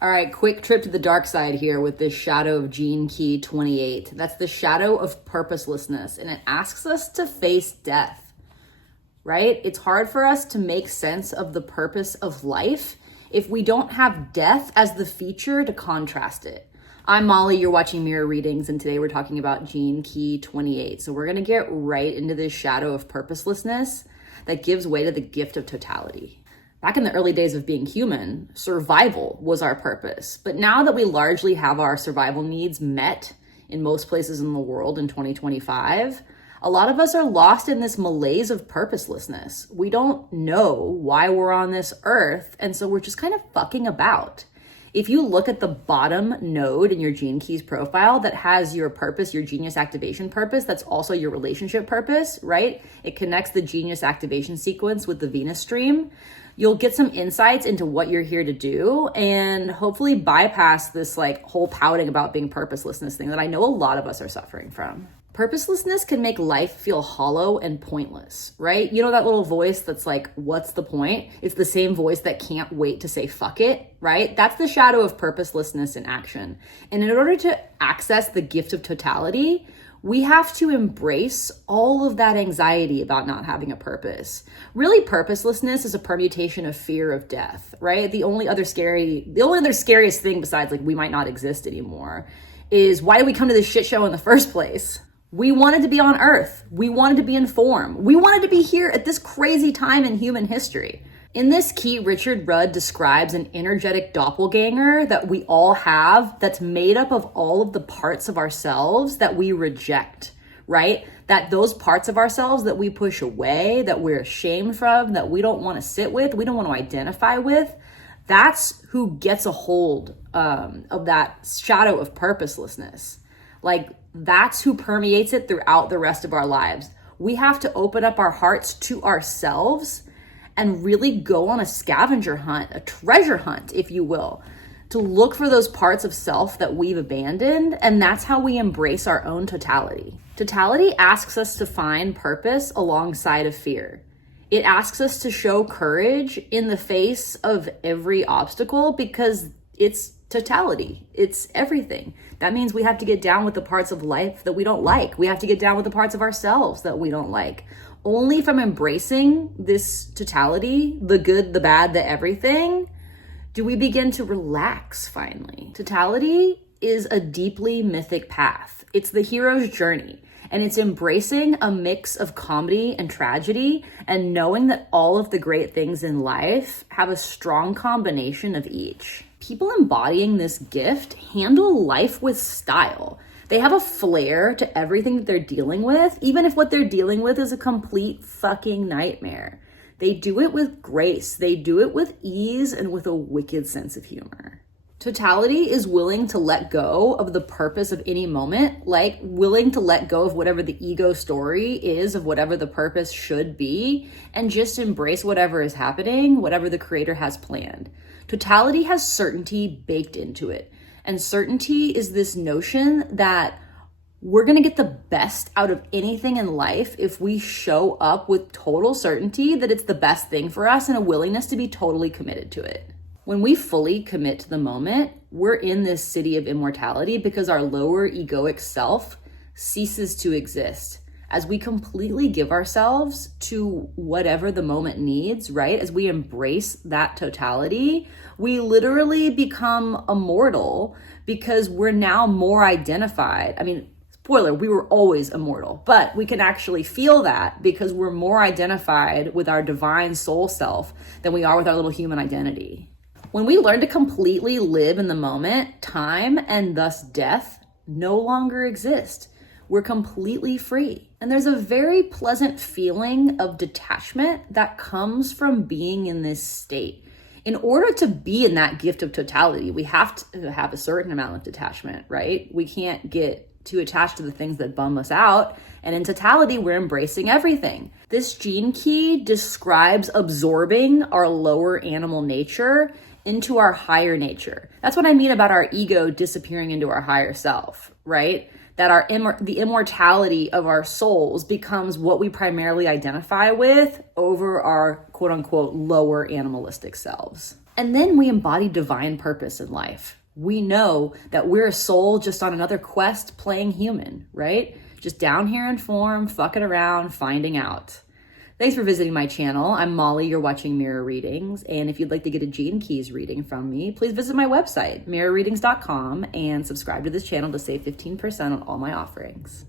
All right, quick trip to the dark side here with this shadow of gene key 28. That's the shadow of purposelessness, and it asks us to face death, right? It's hard for us to make sense of the purpose of life if we don't have death as the feature to contrast it. I'm Molly, you're watching Mirror Readings, and today we're talking about gene key 28. So we're gonna get right into this shadow of purposelessness that gives way to the gift of totality. Back in the early days of being human, survival was our purpose. But now that we largely have our survival needs met in most places in the world in 2025, a lot of us are lost in this malaise of purposelessness. We don't know why we're on this earth, and so we're just kind of fucking about. If you look at the bottom node in your Gene Keys profile that has your purpose, your genius activation purpose, that's also your relationship purpose, right? It connects the genius activation sequence with the Venus stream. You'll get some insights into what you're here to do and hopefully bypass this whole pouting about being purposelessness thing that I know a lot of us are suffering from. Purposelessness can make life feel hollow and pointless, right? You know that little voice that's like, what's the point? It's the same voice that can't wait to say fuck it, right? That's the shadow of purposelessness in action. And in order to access the gift of totality, we have to embrace all of that anxiety about not having a purpose. Really, purposelessness is a permutation of fear of death, right? The only other scariest thing besides we might not exist anymore is why did we come to this shit show in the first place? We wanted to be on Earth. We wanted to be informed. We wanted to be here at this crazy time in human history. In this key, Richard Rudd describes an energetic doppelganger that we all have that's made up of all of the parts of ourselves that we reject, right? That those parts of ourselves that we push away, that we're ashamed from, that we don't want to sit with, we don't want to identify with, that's who gets a hold of that shadow of purposelessness. That's who permeates it throughout the rest of our lives. We have to open up our hearts to ourselves and really go on a scavenger hunt, a treasure hunt, if you will, to look for those parts of self that we've abandoned. And that's how we embrace our own totality. Totality asks us to find purpose alongside of fear. It asks us to show courage in the face of every obstacle because it's totality. It's everything. That means we have to get down with the parts of life that we don't like. We have to get down with the parts of ourselves that we don't like. Only from embracing this totality, the good, the bad, the everything, do we begin to relax finally. Totality is a deeply mythic path. It's the hero's journey, and it's embracing a mix of comedy and tragedy and knowing that all of the great things in life have a strong combination of each. People embodying this gift handle life with style. They have a flair to everything that they're dealing with, even if what they're dealing with is a complete fucking nightmare. They do it with grace. They do it with ease and with a wicked sense of humor. Totality is willing to let go of the purpose of any moment, willing to let go of whatever the ego story is of whatever the purpose should be, and just embrace whatever is happening, whatever the creator has planned. Totality has certainty baked into it. And certainty is this notion that we're going to get the best out of anything in life if we show up with total certainty that it's the best thing for us and a willingness to be totally committed to it. When we fully commit to the moment, we're in this city of immortality because our lower egoic self ceases to exist. As we completely give ourselves to whatever the moment needs, right? As we embrace that totality, we literally become immortal because we're now more identified. I mean, spoiler, we were always immortal, but we can actually feel that because we're more identified with our divine soul self than we are with our little human identity. When we learn to completely live in the moment, time and thus death no longer exist. We're completely free. And there's a very pleasant feeling of detachment that comes from being in this state. In order to be in that gift of totality, we have to have a certain amount of detachment, right? We can't get too attached to the things that bum us out. And in totality, we're embracing everything. This gene key describes absorbing our lower animal nature into our higher nature. That's what I mean about our ego disappearing into our higher self, right? That the immortality of our souls becomes what we primarily identify with over our quote unquote lower animalistic selves. And then we embody divine purpose in life. We know that we're a soul just on another quest playing human, right? Just down here in form, fucking around, finding out. Thanks for visiting my channel. I'm Molly, you're watching Mirror Readings. And if you'd like to get a Gene Keys reading from me, please visit my website, mirrorreadings.com, and subscribe to this channel to save 15% on all my offerings.